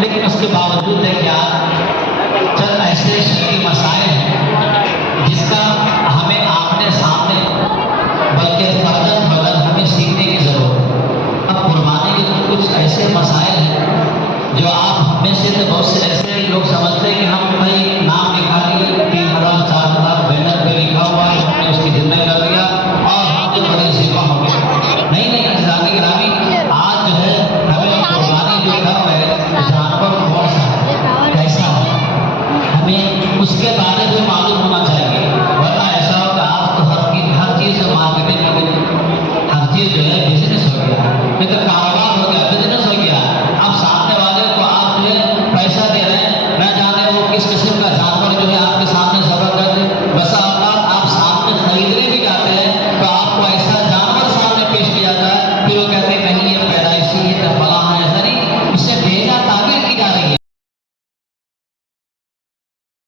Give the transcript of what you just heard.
लेकिन उसके बावजूद देखिए चंद ऐसे शरई मसाइल हैं जिसका हमें आमने सामने बल्कि फर्जन बगल हमें सीखने की ज़रूरत है। अब कुर्बानी के कुछ ऐसे मसाइल हैं जो आप हमें से तो बहुत से